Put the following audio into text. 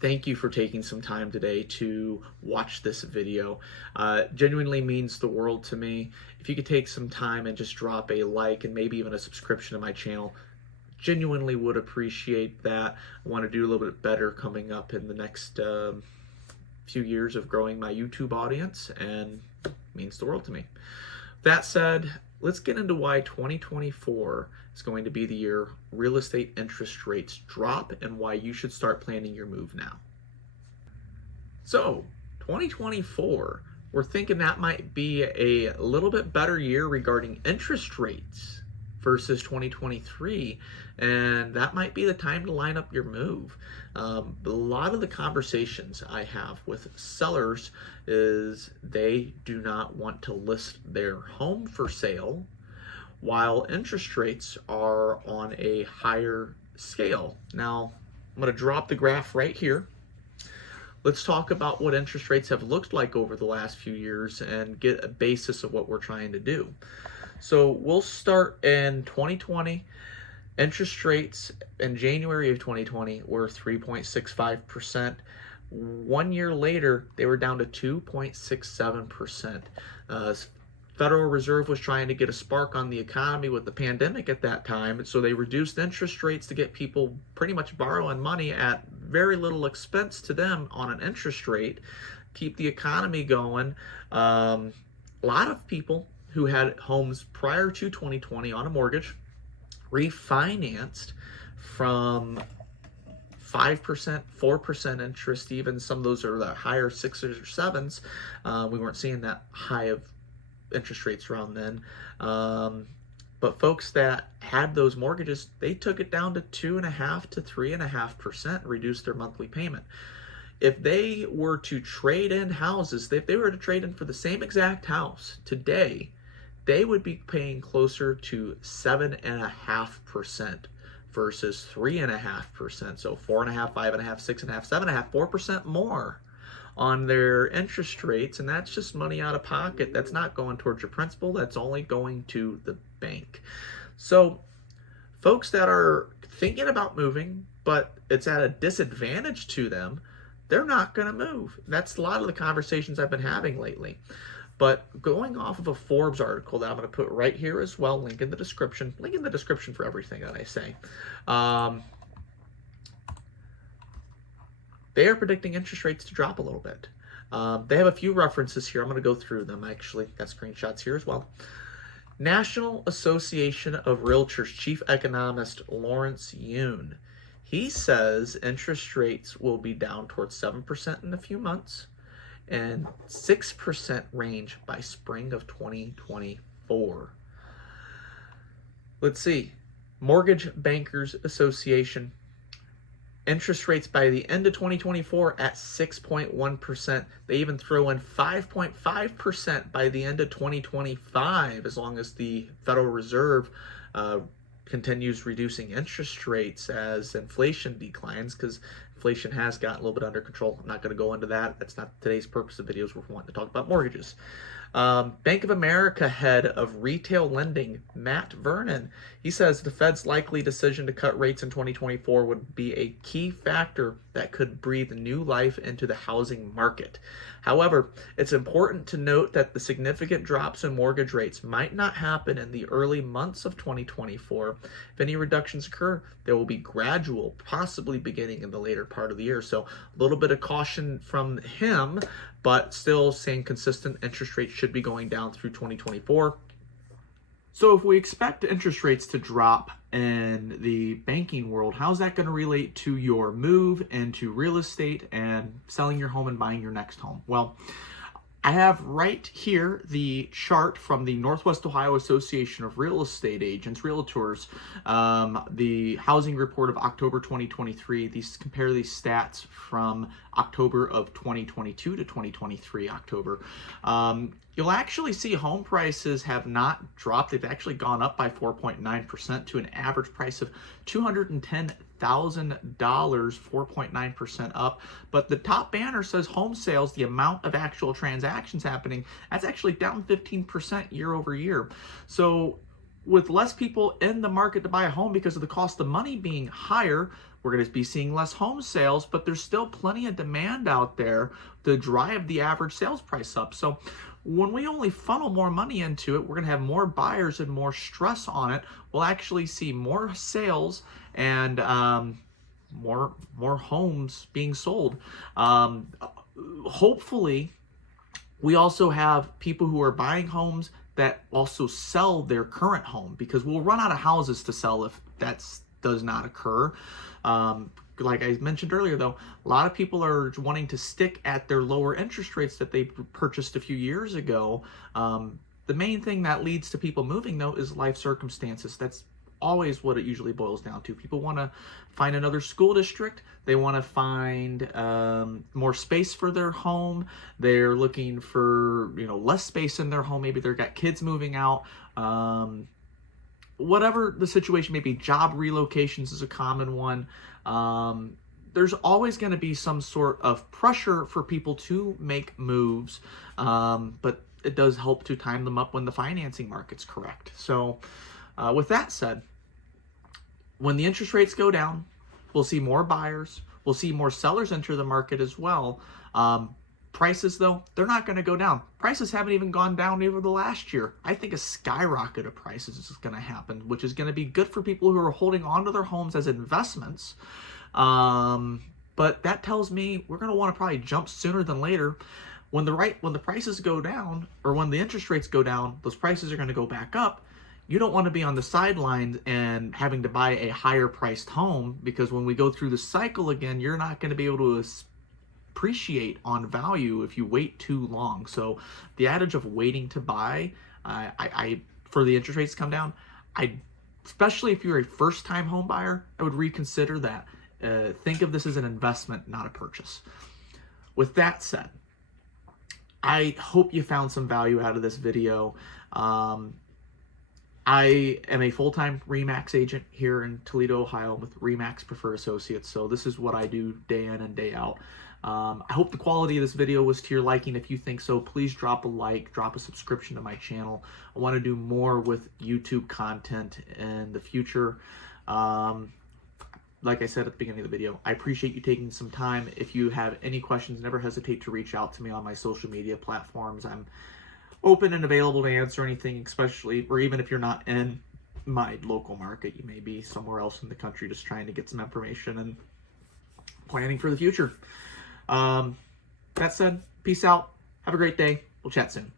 Thank you for taking some time today to watch this video. Genuinely means the world to me. If you could take some time and just drop a like and maybe even a subscription to my channel, genuinely would appreciate that. I want to do a little bit better coming up in the next few years of growing my YouTube audience, and it means the world to me. That said, let's get into why 2024 is going to be the year real estate interest rates drop and why you should start planning your move now. So, 2024, we're thinking that might be a little bit better year regarding interest rates versus 2023, and that might be the time to line up your move. A lot of the conversations I have with sellers is they do not want to list their home for sale while interest rates are on a higher scale. Now, I'm going to drop the graph right here. Let's talk about what interest rates have looked like over the last few years and get a basis of what we're trying to do. So we'll start in 2020. Interest rates in January of 2020 were 3.65%. 1 year later, they were down to 2.67%. Federal Reserve was trying to get a spark on the economy with the pandemic at that time, so they reduced interest rates to get people pretty much borrowing money at very little expense to them on an interest rate, keep the economy going. A lot of people who had homes prior to 2020 on a mortgage refinanced from 5%, 4% interest, even some of those are the higher sixes or sevens. We weren't seeing that high of interest rates around then. But folks that had those mortgages, they took it down to 2.5% to 3.5%, reduced their monthly payment. If they were to trade in houses, if they were to trade in for the same exact house today, they would be paying closer to 7.5% versus 3.5%. So 4.5%, 5.5%, 6.5%, 7.5%, 4% more on their interest rates, and that's just money out of pocket. That's not going towards your principal, that's only going to the bank. So folks that are thinking about moving, but it's at a disadvantage to them, they're not going to move. That's a lot of the conversations I've been having lately. But going off of a Forbes article that I'm going to put right here as well, link in the description for everything that I say. They are predicting interest rates to drop a little bit. They have a few references here. I'm going to go through them. Actually, got screenshots here as well. National Association of Realtors chief economist Lawrence Yun, he says interest rates will be down towards 7% in a few months and 6% range by spring of 2024. Let's see. Mortgage Bankers Association, interest rates by the end of 2024 at 6.1%. They even throw in 5.5% by the end of 2025, as long as the Federal Reserve continues reducing interest rates as inflation declines, because inflation has gotten a little bit under control. I'm not going to go into that. That's not today's purpose of videos. We're wanting to talk about mortgages. Bank of America head of retail lending, Matt Vernon, he says the Fed's likely decision to cut rates in 2024 would be a key factor that could breathe new life into the housing market. However, it's important to note that the significant drops in mortgage rates might not happen in the early months of 2024. If any reductions occur, they will be gradual, possibly beginning in the later part of the year. So a little bit of caution from him, but still saying consistent interest rates should be going down through 2024. So if we expect interest rates to drop in the banking world, how's that going to relate to your move into real estate and selling your home and buying your next home? Well, I have right here the chart from the Northwest Ohio Association of Real Estate Agents, Realtors, the housing report of October 2023. These compare these stats from October of 2022 to 2023 October. You'll actually see home prices have not dropped. They've actually gone up by 4.9% to an average price of $210,000, 4.9% up. But the top banner says home sales, the amount of actual transactions happening, that's actually down 15% year over year. So with less people in the market to buy a home because of the cost of money being higher, We're going to be seeing less home sales, but there's still plenty of demand out there to drive the average sales price up. So when we only funnel more money into it, we're going to have more buyers and more stress on it. We'll actually see more sales and more homes being sold. Hopefully, we also have people who are buying homes that also sell their current home, because we'll run out of houses to sell if that does not occur. Like I mentioned earlier, though, a lot of people are wanting to stick at their lower interest rates that they purchased a few years ago. The main thing that leads to people moving, though, is life circumstances. That's always what it usually boils down to. People want to find another school district. They want to find more space for their home. They're looking for, less space in their home. Maybe they've got kids moving out. Whatever the situation may be, job relocations is a common one. There's always going to be some sort of pressure for people to make moves, but it does help to time them up when the financing market's correct. So with that said, when the interest rates go down, we'll see more buyers. We'll see more sellers enter the market as well. Prices, though, they're not going to go down. Prices haven't even gone down over the last year. I think a skyrocket of prices is going to happen, which is going to be good for people who are holding on to their homes as investments. But that tells me we're going to want to probably jump sooner than later. When the prices go down, or when the interest rates go down, those prices are going to go back up. You don't want to be on the sidelines and having to buy a higher priced home, because when we go through the cycle again, you're not going to be able to appreciate on value if you wait too long. So the adage of waiting to buy, for the interest rates to come down, especially if you're a first-time home buyer, I would reconsider that. Think of this as an investment, not a purchase. With that said, I hope you found some value out of this video. I am a full-time RE/MAX agent here in Toledo, Ohio with RE/MAX Preferred Associates. So this is what I do day in and day out. I hope the quality of this video was to your liking. If you think so, please drop a like, drop a subscription to my channel. I want to do more with YouTube content in the future. Like I said at the beginning of the video, I appreciate you taking some time. If you have any questions, never hesitate to reach out to me on my social media platforms. I'm open and available to answer anything, especially, or even if you're not in my local market, you may be somewhere else in the country just trying to get some information and planning for the future. That said, peace out. Have a great day. We'll chat soon.